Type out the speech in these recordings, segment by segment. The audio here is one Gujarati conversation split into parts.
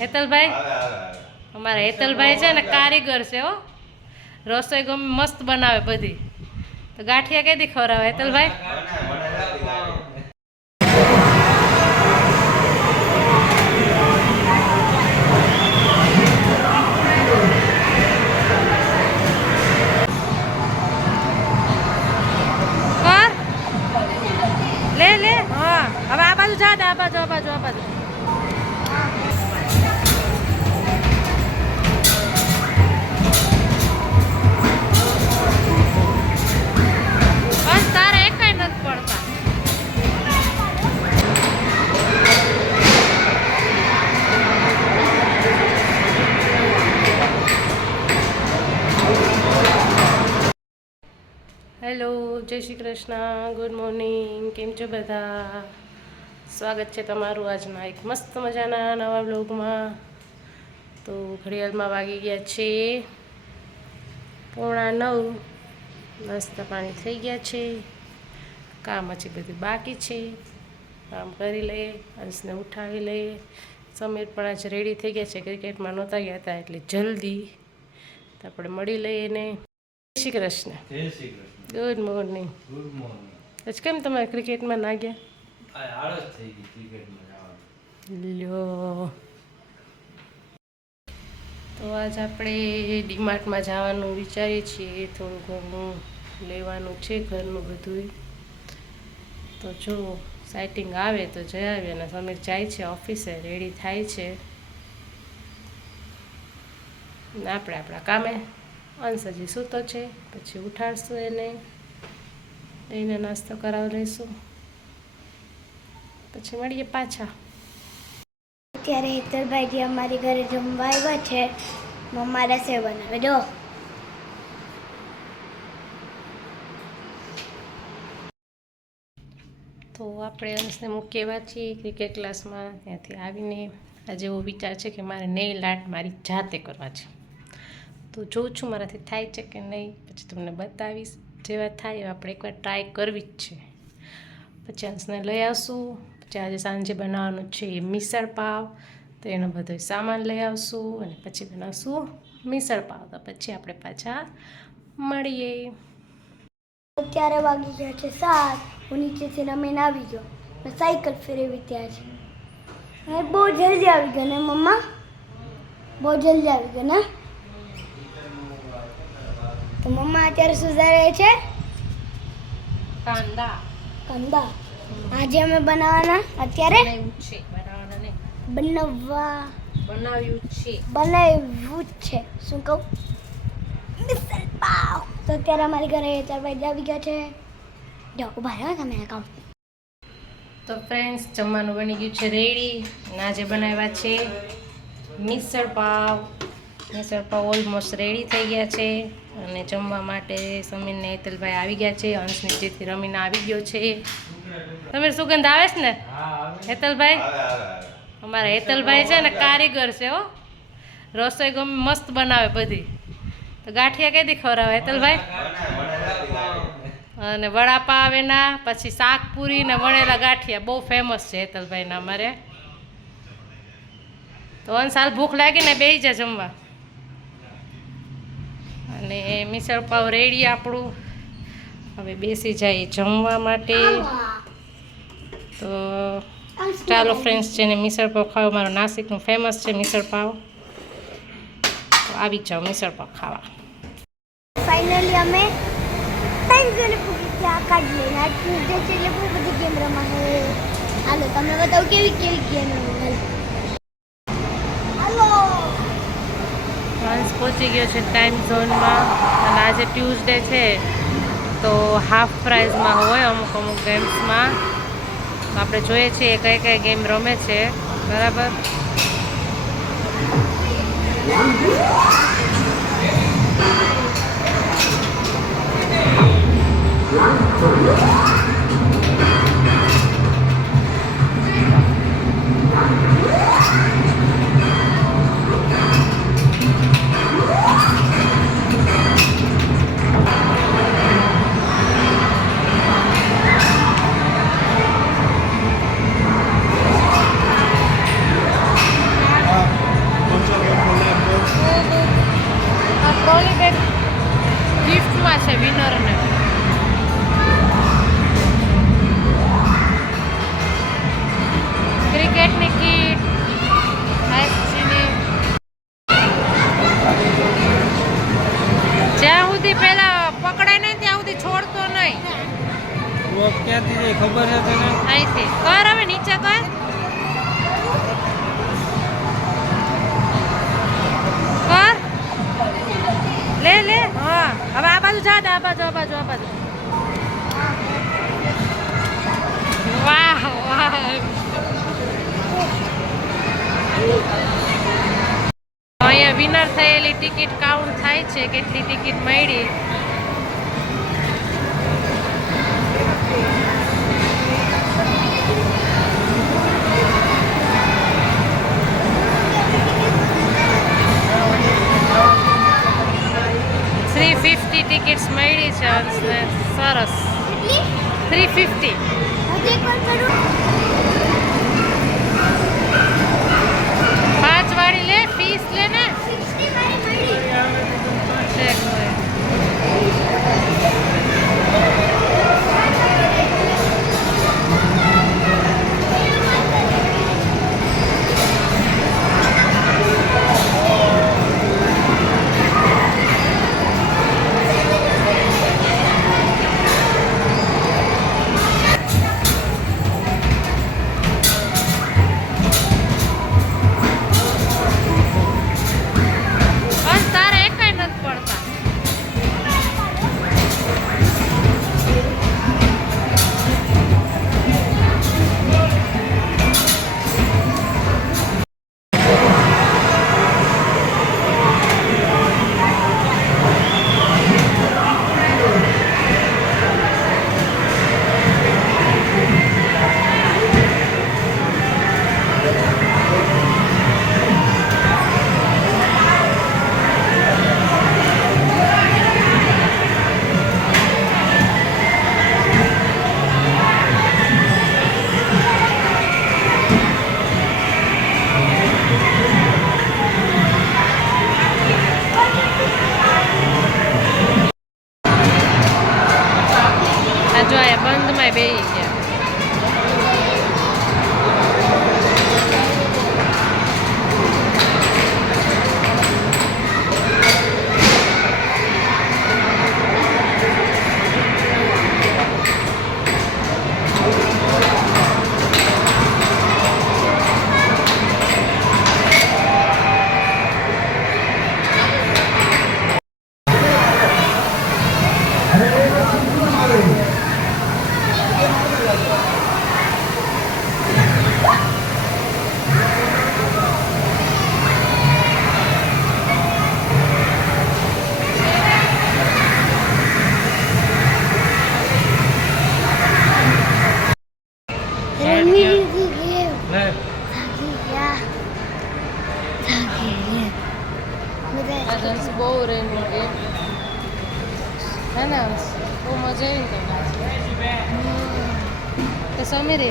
હેતલભાઈ અમારા હેતલભાઈ છે ને કારીગર છે હો, રસોઈ ગમે મસ્ત બનાવે બધી. તો ગાંઠિયા કેદી ખવડાવે હેતલભાઈ? લે લે હા, હવે આ બાજુ જા, આ બાજુ આ બાજુ આ બાજુ. બસ તારે એકાઈ નથી પડતા. હેલો, જય શ્રી કૃષ્ણ, ગુડ મોર્નિંગ. કેમ છો બધા? સ્વાગત છે તમારું આજના એક મસ્ત મજાના નવા બ્લોગમાં. તો ઘડિયાળમાં વાગી ગયા છે 8:45. નાસ્તા પાણી થઈ ગયા છે, કામ હજી બધું બાકી છે. કામ કરી લઈએ, અંશને ઉઠાવી લઈએ. સમીર પણ આજે રેડી થઈ ગયા છે, ક્રિકેટમાં નહોતા ગયા હતા એટલે જલ્દી. તો આપણે મળી લઈએ ને. જય શ્રી કૃષ્ણ. જય Shri Krishna. Good morning. Good morning. આજ કેમ તમારે ક્રિકેટમાં ના ગયા? આળસ થઈ ગઈ ક્રિકેટમાં જવાનું. લ્યો, તો આજ આપણે ડીમાર્ટમાં જવાનું વિચારીએ છીએ. થોડું ઘણું લેવાનું છે ઘરનું બધું. તો જો સાઇટિંગ આવે તો જઈ આવીએ. અને સમીર જાય છે ઓફિસે, રેડી થાય છે. ને આપણે આપણા કામે. અંશ હજી સૂતો છે, પછી ઉઠાડશું એને નાસ્તો કરાવી લઈશું, પછી મળીએ પાછા. અત્યારે હેતલભાઈજી અમારી ઘરે જમવા આવ્યા છે. મમ્મા રસોઈ બનાવે જો. તો આપણે અંશને મૂકી આવ્યા છીએ ક્રિકેટ ક્લાસમાં. ત્યાંથી આવીને આજે એવો વિચાર છે કે મારે નેઇલ આર્ટ મારી જાતે કરવા છે. તો જોઉં છું મારાથી થાય છે કે નહીં, પછી તમને બતાવીશ. જેવા થાય એવા આપણે એકવાર ટ્રાય કરવી જ છે. પછી અંશને લઈ આવશું. પછી આજે સાંજે બનાવવાનું છે મિસળ પાવ, તો એનો બધો સામાન લઈ આવશું અને પછી બનાવશું મિસળ પાવ. તો પછી આપણે પાછા મળીએ. અત્યારે વાગી ગયા છે 7. હું નીચેથી રમીને આવી ગયો. મેં સાયકલ ફેરવી ત્યાં છે. હવે બહુ જલ્દી આવી ગયો ને મમ્મા? બહુ જલ્દી આવી ગયો ને? તો મમ્મા અત્યારે સુધારે છે કાંદા. કંદા. આજે અમે બનાવવાના અત્યારે બનાવ્યું છે. બનાવ્યું જ છે. શું કહું? મિસળ પાવ. તો અત્યારે અમારી ઘરે હેતલભાઈ આવી ગયા છે. જો ઉભા રહો તમે કામ. તો ફ્રેન્ડ્સ, જમવાનું બની ગયું છે રેડી. અને આજે બનાવ્યા છે મિસળ પાવ. મિસળ પાવ ઓલમોસ્ટ રેડી થઈ ગયા છે. અને જમવા માટે સમીરને હેતલભાઈ આવી ગયા છે. અંશ નીચેથી રમીને આવી ગયો છે. સમીર, સુગંધ આવે છે ને? હેતલભાઈ અમારા હેતલભાઈ છે ને કારીગર છે હો, રસોઈ ગમે મસ્ત બનાવે બધી. તો ગાંઠિયા કેદી ખવડાવે હેતલભાઈ? અને વડાપાવ એના, પછી શાકપુરી ને વણેલા ગાંઠિયા બહુ ફેમસ છે હેતલભાઈના અમારે. તો અંશ હાલ ભૂખ લાગી ને બેસી જા જમવા. અને મિસળ પાવ રેડી આપણું. હવે બેસી જાય જમવા માટે. તો ચાલો ફ્રેન્ડ્સ, જેને મિસળ પાવ ખાવા, મારો નાસિકનું ફેમસ છે મિસળ પાવ. તો આવી જાઓ મિસળ પાવ ખાવા. ફાઇનલી અમે ટાઈમ ઝોને પૂરી ત્યાં કાઢી લઈને આ ટ્યુઝડે છે એટલે બહુ બધી ગેમ રમાશે. હાલો તમને બતાવું કેવી કેવી ગેમ રમાશે. હાલો, અંશ પહોંચી ગયો છે ટાઈમ ઝોનમાં. અને આજે ટ્યુઝડે છે તો હાફ પ્રાઇઝમાં હોય અમુક અમુક ગેમ્સમાં. તો આપણે જોઈએ છીએ કઈ કઈ ગેમ રમે છે. બરાબર. વિનરને. ક્રિકેટની કીટ આઈસક્રીમની. જ્યાં સુધી પેલા પકડાય નહીં ત્યાં સુધી છોડતો નહીં. ક્યાંથી જાય ખબર છે તને? અહીંથી કર, હવે નીચે કર. કર લે લે. હા હવે આ બાજુ જા દે, આ બાજુ આ બાજુ આ બાજુ. વાહ વાહ. અહીંયા વિનર થયેલી ટિકિટ કાઉન્ટ થાય છે, કેટલી ટિકિટ મળી. ટિકિટ્સ મળી છે અંશને. સરસ. 350. હજી એક વાર કરું. 5 વાળી લે, ફીસ લે ને. 60 મારી મળી. ચેક કરે. જો આ બંધમાં બેસી ગયા. અંશ બહુ રમ્યો ગેમ હે ને. અંશ બહુ મજા આવી ને. તો સમીર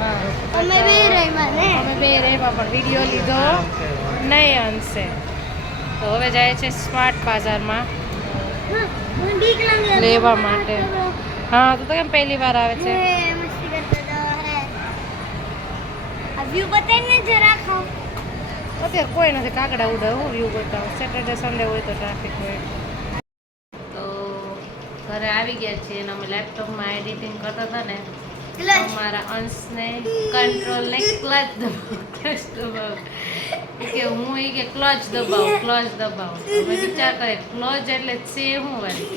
હા અમે બે રહીમાં ને. અમે બે રમ્યા પણ વિડીયો લીધો નહીં અંશે. તો હવે જાય છે સ્માર્ટ બાજારમાં લેવા માટે. હા તો કેમ પહેલી વાર આવે છે? મસ્તી કરતા હતા. આ વ્યૂ બતાવીને જરા ખાઓ. અત્યારે કોઈ નથી, કાકડા ઉડે. હું વ્યૂ બતાવું? સેટરડે સન્ડે હોય તો ટ્રાફિક હોય. તો ઘરે આવી ગયા છીએ અને અમે લેપટોપમાં એડિટિંગ કરતા હતા ને, અમારા અંશને કંટ્રોલ ને ક્લચ દબાવ કે હું એ કે ક્લચ દબાવું. અમે વિચાર કરે ક્લચ એટલે છે શું વાળી.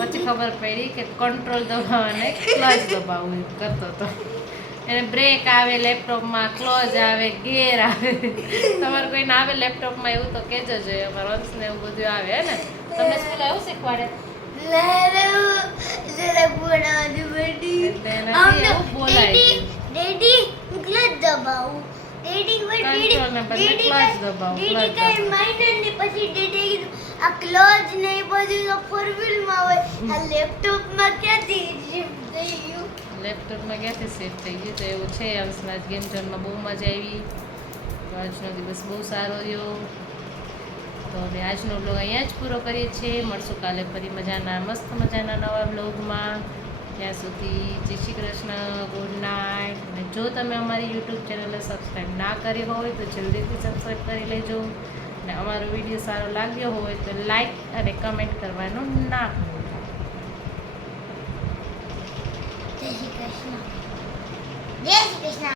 પછી ખબર પડી કે કંટ્રોલ દબાવવાને ક્લચ દબાવવું કરતો હતો. એને બ્રેક આવે લેપટોપમાં, ક્લોઝ આવે, ગેર આવે. તમારે કોઈને આવે લેપટોપમાં એવું તો કહેજો જોઈએ. અમારા અંશને એવું બધું આવે હે ને. તમને સ્કૂલ એવું શીખવાડે? લેપટોપમાં ક્યાંથી સેફ થઈ ગયું તો એવું છે. અંશના ગેમ ઝોનમાં બહુ મજા આવી. આજનો દિવસ બહુ સારો રહ્યો. તો હવે આજનો બ્લોગ અહીંયા જ પૂરો કરીએ છીએ. મળશું કાલે ફરી મજાના મસ્ત મજાના નવા બ્લોગમાં. ત્યાં સુધી જય શ્રી કૃષ્ણ, ગુડ નાઇટ. અને જો તમે અમારી યુટ્યુબ ચેનલને સબસ્ક્રાઈબ ના કરી હોય તો જલ્દીથી સબસ્ક્રાઈબ કરી લેજો. અને અમારો વિડીયો સારો લાગ્યો હોય તો લાઈક અને કમેન્ટ કરવાનું ના ભૂલતા. જય શ્રી કૃષ્ણ. જય શ્રી કૃષ્ણ.